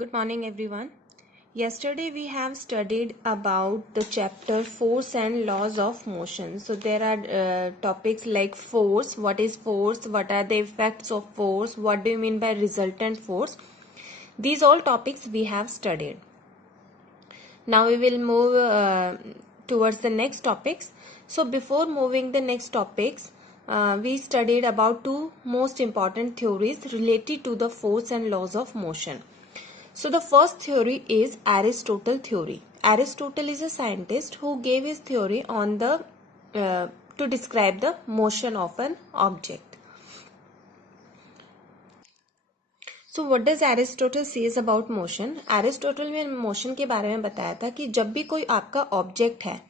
Good morning everyone. Yesterday we have studied about the chapter force and laws of motion. So there are topics like force, what is force, what are the effects of force, what do you mean by resultant force. These all topics we have studied. Now we will move towards the next topics. So before moving the next topics, we studied about two most important theories related to the force and laws of motion. So the first theory is Aristotle theory. Aristotle is a scientist who gave his theory on the to describe the motion of an object. So what does Aristotle says about motion? Aristotle ने motion के बारे में बताया था कि जब भी कोई आपका ऑब्जेक्ट है,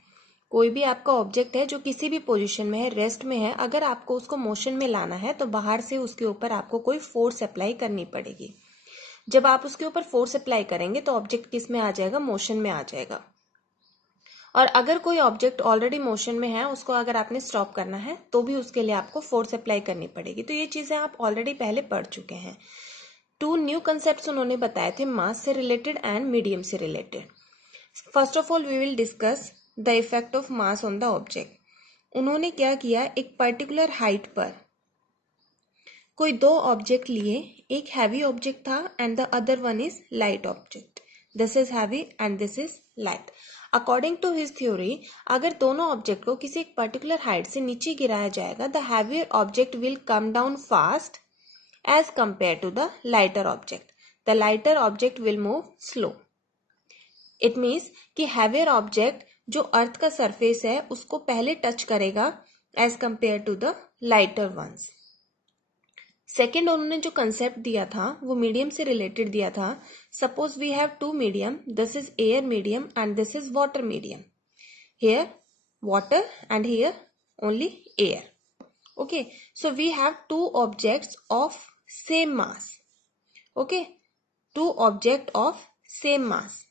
कोई भी आपका ऑब्जेक्ट है जो किसी भी पोजीशन में है, रेस्ट में है, अगर आपको उसको मोशन में लाना है तो बाहर से उसके ऊपर आपको कोई फोर्स अप्लाई करनी पड़ेगी. जब आप उसके ऊपर फोर्स अप्लाई करेंगे तो ऑब्जेक्ट किस में आ जाएगा? मोशन में आ जाएगा. और अगर कोई ऑब्जेक्ट ऑलरेडी मोशन में है, उसको अगर आपने स्टॉप करना है तो भी उसके लिए आपको फोर्स अप्लाई करनी पड़ेगी. तो ये चीजें आप ऑलरेडी पहले पढ़ चुके हैं. टू न्यू कंसेप्ट उन्होंने बताए थे, मास से रिलेटेड एंड मीडियम से related. First of all we will discuss the effect of mass on the object. उन्होंने क्या किया, एक पर्टिकुलर हाइट पर कोई दो ऑब्जेक्ट लिए. एक हैवी ऑब्जेक्ट था and the other one is light object. This is heavy and this is light. According to his theory, अगर दोनों ऑब्जेक्ट को किसी एक पर्टिकुलर हाइट से नीचे गिराया जाएगा, the heavier object will come down fast as compare to the lighter object. The lighter object will move slow. It means कि हैवियर ऑब्जेक्ट जो अर्थ का सरफेस है उसको पहले टच करेगा as compare to the lighter ones. Second, उन्होंने जो concept दिया था वो मीडियम से रिलेटेड दिया था. Suppose we have two medium, this is air medium and this is water medium. Here water and here only air. Okay, so we have two objects of same mass. Okay, two object of same mass.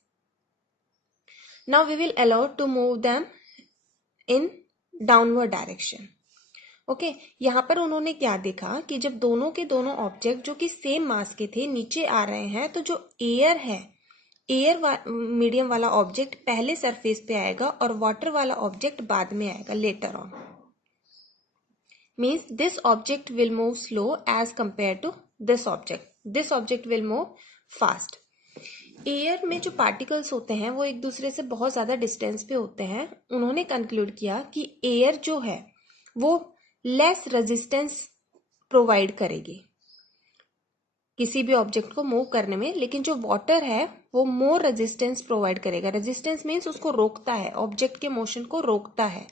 Now we will allow to move them in downward direction. Okay, यहाँ पर उन्होंने क्या देखा कि जब दोनों के दोनों ऑब्जेक्ट जो कि सेम मास के थे नीचे आ रहे हैं, तो जो एयर है, एयर मीडियम वाला ऑब्जेक्ट पहले सरफेस पे आएगा और वाटर वाला ऑब्जेक्ट बाद में आएगा, later on. Means this object will move slow as compare to this object. This object will move fast. Air में जो पार्टिकल्स होते हैं वो एक दूसरे से बहुत ज्यादा डिस्टेंस पे होते हैं. उन्होंने कंक्लूड किया कि एयर जो है वो लेस रेजिस्टेंस प्रोवाइड करेगी किसी भी ऑब्जेक्ट को मूव करने में, लेकिन जो वाटर है वो मोर रेजिस्टेंस प्रोवाइड करेगा. रेजिस्टेंस मीन्स उसको रोकता है, ऑब्जेक्ट के मोशन को रोकता है,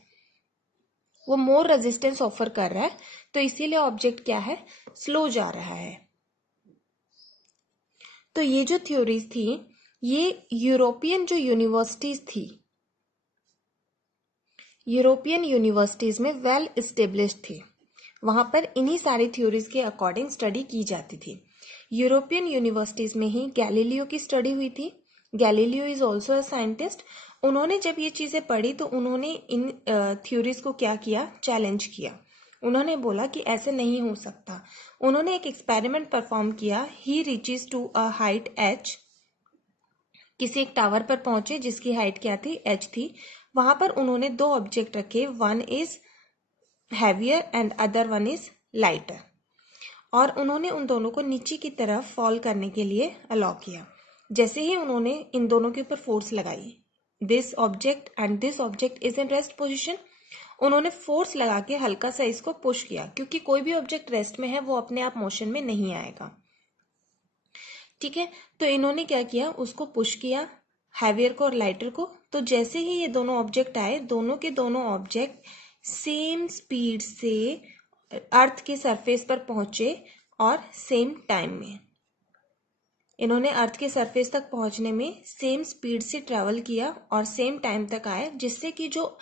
वो मोर रेजिस्टेंस ऑफर कर रहा है. तो इसीलिए ऑब्जेक्ट क्या है, स्लो जा रहा है. तो ये जो थ्योरीज थी ये यूरोपियन जो यूनिवर्सिटीज थी, यूरोपियन यूनिवर्सिटीज में वेल एस्टेब्लिश्ड थी. वहां पर इन्हीं सारी थ्योरीज के अकॉर्डिंग स्टडी की जाती थी. यूरोपियन यूनिवर्सिटीज में ही गैलीलियो की स्टडी हुई थी. Galileo is also a scientist. उन्होंने जब ये चीजें पढ़ी तो उन्होंने इन थ्योरीज को क्या किया, चैलेंज किया. उन्होंने बोला कि ऐसे नहीं हो सकता. उन्होंने एक एक्सपेरिमेंट परफॉर्म किया. He reaches to a height h. किसी एक टावर पर पहुंचे जिसकी हाइट क्या थी, h थी. वहां पर उन्होंने दो ऑब्जेक्ट रखे, one is heavier and other one is lighter. और उन्होंने उन दोनों को नीचे की तरफ फॉल करने के लिए अलाउ किया. जैसे ही उन्होंने इन दोनों के ऊपर फोर्स लगाई, this object and this object is in rest position, उन्होंने फोर्स लगा के हल्का सा इसको पुश किया, क्योंकि कोई भी ऑब्जेक्ट रेस्ट में है वो अपने आप मोशन में नहीं आएगा. ठीक है, तो इन्होंने क्या किया, उसको पुश किया, हैवियर को और लाइटर को. तो जैसे ही ये दोनों ऑब्जेक्ट आए, दोनों के दोनों ऑब्जेक्ट सेम स्पीड से अर्थ के सरफेस पर पहुंचे और सेम टाइम में. इन्होंने अर्थ के सरफेस तक पहुंचने में सेम स्पीड से ट्रेवल किया और सेम टाइम तक आए, जिससे कि जो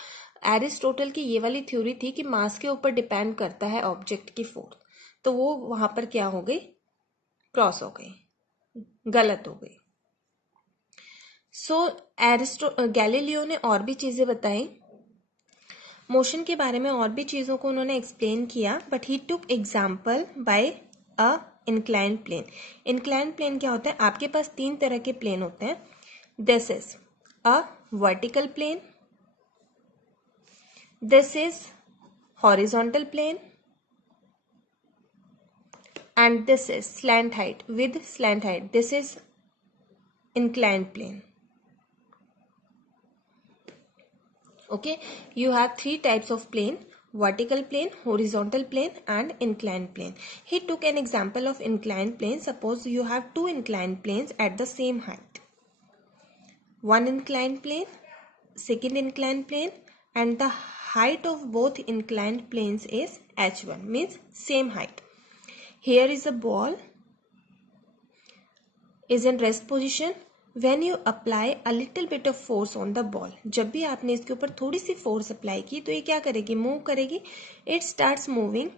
एरिस्टोटल की ये वाली थ्योरी थी कि मास के ऊपर डिपेंड करता है ऑब्जेक्ट की फोर्स, तो वो वहां पर क्या हो गई, क्रॉस हो गई, गलत हो गई. सो गैलीलियो ने और भी चीजें बताई, मोशन के बारे में और भी चीजों को उन्होंने एक्सप्लेन किया. But he took example by a incline plane. Incline plane क्या होता है? आपके पास तीन तरह के प्लेन होते हैं। This is a vertical plane, this is horizontal plane, and this is slant height with slant height. This is inclined plane. Okay, you have three types of plane: vertical plane, horizontal plane and inclined plane. He took an example of inclined plane. Suppose you have two inclined planes at the same height. One inclined plane, second inclined plane, and the height of both inclined planes is h1, means same height. Here is a ball is in rest position. When you apply a little bit of force on the ball, जब भी आपने इसके ऊपर थोड़ी सी force apply की तो ये क्या करेगी? मूव करेगी. It starts moving.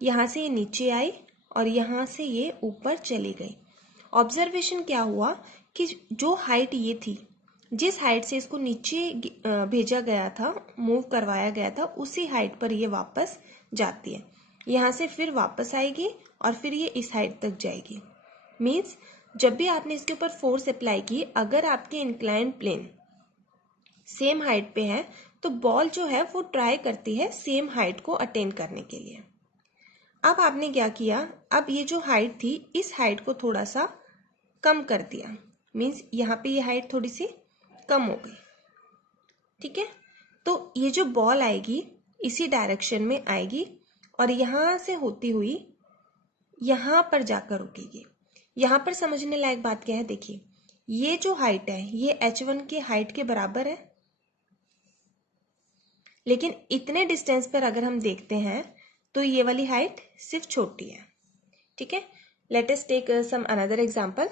यहाँ से ये नीचे आई और यहाँ से ये ऊपर चली गई. ऑब्जर्वेशन क्या हुआ कि जो हाइट ये थी, जिस हाइट से इसको नीचे भेजा गया था, मूव करवाया गया था, उसी हाइट पर ये वापस जाती है. यहाँ से फिर वापस आएगी और फिर ये इस हाइट तक जाएगी. मीन्स जब भी आपने इसके ऊपर फोर्स अप्लाई की, अगर आपके इंक्लाइंड प्लेन सेम हाइट पे है तो बॉल जो है वो ट्राई करती है सेम हाइट को अटेन करने के लिए. अब आपने क्या किया? अब ये जो हाइट थी, इस हाइट को थोड़ा सा कम कर दिया. मीन्स यहाँ पे ये हाइट थोड़ी सी कम हो गई. ठीक है, तो ये जो बॉल आएगी इसी डायरेक्शन में आएगी और यहां से होती हुई यहां पर जाकर रुकेगी. यहां पर समझने लायक बात क्या है? देखिए, ये जो हाइट है ये h1 की हाइट के बराबर है, लेकिन इतने डिस्टेंस पर अगर हम देखते हैं तो ये वाली हाइट सिर्फ छोटी है. ठीक है, let us take some another example.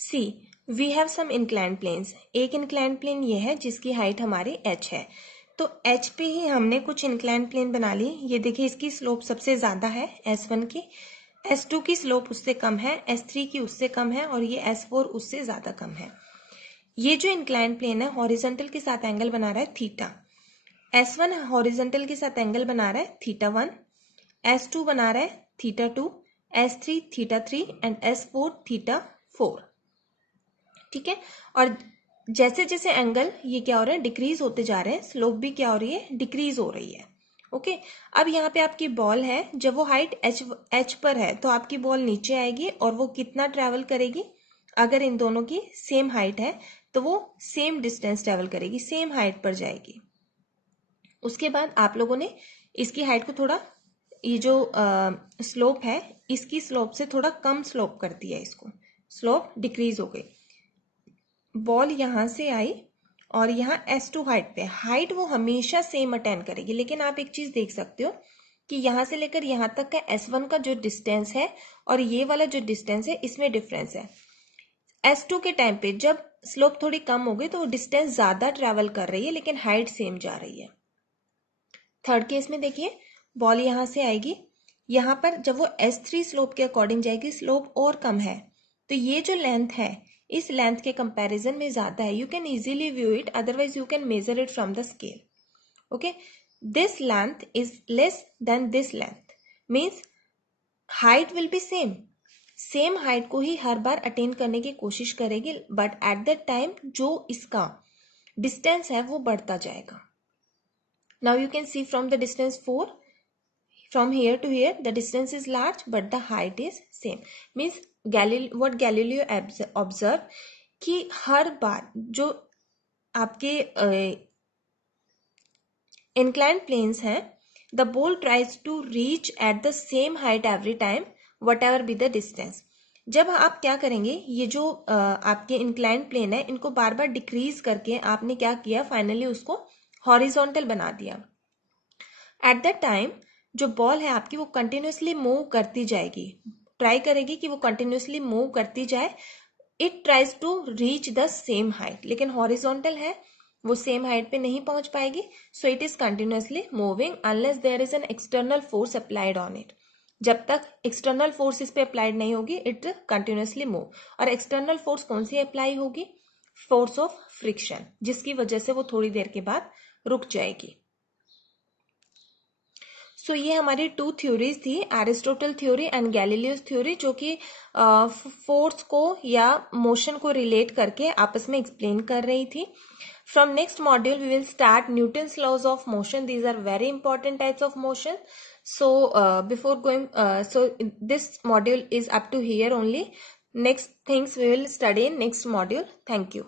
See, we have some inclined planes. एक इंक्लाइंड प्लेन ये है जिसकी हाइट हमारी h है. तो h पे ही हमने कुछ इंक्लाइंड प्लेन बना ली. ये देखिए, इसकी स्लोप सबसे ज्यादा है s1 की, S2 की स्लोप उससे कम है, S3 की उससे कम है और ये S4 उससे ज्यादा कम है. ये जो इंक्लाइंड प्लेन है हॉरिजॉन्टल के साथ एंगल बना रहा है थीटा. S1 हॉरिजॉन्टल के साथ एंगल बना रहा है थीटा 1, S2 बना रहा है theta 2, S3 theta 3 and S4 theta 4. ठीक है, और जैसे जैसे एंगल ये क्या हो रहा है? डिक्रीज होते जा रहे हैं. स्लोप भी क्या हो रही है? डिक्रीज हो रही है. ओके, अब यहाँ पे आपकी बॉल है. जब वो हाइट h पर है तो आपकी बॉल नीचे आएगी और वो कितना ट्रैवल करेगी? अगर इन दोनों की सेम हाइट है तो वो सेम डिस्टेंस ट्रैवल करेगी, सेम हाइट पर जाएगी. उसके बाद आप लोगों ने इसकी हाइट को थोड़ा, ये जो स्लोप है इसकी स्लोप से थोड़ा कम स्लोप कर दिया, इसको स्लोप डिक्रीज हो गई. बॉल यहां से आई और यहाँ S2 हाइट पे, हाइट वो हमेशा सेम अटेन करेगी. लेकिन आप एक चीज देख सकते हो कि यहां से लेकर यहां तक का S1 का जो डिस्टेंस है और ये वाला जो डिस्टेंस है इसमें डिफरेंस है. S2 के टाइम पे जब स्लोप थोड़ी कम हो गई तो वो डिस्टेंस ज्यादा ट्रेवल कर रही है लेकिन हाइट सेम जा रही है. थर्ड केस में देखिए, बॉल यहां से आएगी, यहां पर जब वो S3 स्लोप के अकॉर्डिंग जाएगी, स्लोप और कम है, तो ये जो लेंथ है इस लेंथ के कंपैरिजन में ज्यादा है. You can easily view it, otherwise you can measure it from the scale. Okay, this length is less than this length, means height will be same. Same height को ही हर बार attain करने की कोशिश करेगी, but at that time जो इसका distance है वो बढ़ता जाएगा. Now you can see from the distance 4, from here to here the distance is large but the height is same. means what Galileo observed कि हर बार जो आपके inclined planes हैं, the ball tries to reach at the same height every time whatever be the distance. जब आप क्या करेंगे, ये जो आपके इंक्लाइंड प्लेन है इनको बार बार डिक्रीज करके आपने क्या किया, फाइनली उसको हॉरिजॉन्टल बना दिया. एट दैट टाइम जो बॉल है आपकी वो कंटिन्यूसली मूव करती जाएगी, ट्राई करेगी कि वो कंटिन्यूसली मूव करती जाए. It tries to reach the same height, लेकिन हॉरिजॉन्टल है वो सेम हाइट पे नहीं पहुंच पाएगी. So it is continuously moving unless there is an external force applied on it. जब तक एक्सटर्नल फोर्स इस पे अप्लाइड नहीं होगी इट कंटिन्यूसली मूव. और एक्सटर्नल फोर्स कौन सी अप्लाई होगी? फोर्स ऑफ फ्रिक्शन, जिसकी वजह से वो थोड़ी देर के बाद रुक जाएगी. सो ये हमारी 2 थ्योरीज थी, Aristotle theory and Galileo's theory, जो कि फोर्स को या मोशन को रिलेट करके आपस में एक्सप्लेन कर रही थी. From next module, we will start Newton's laws of motion. These are very important types of motion. So before going, so this module is up to here only. Next things we will study in next module. Thank you.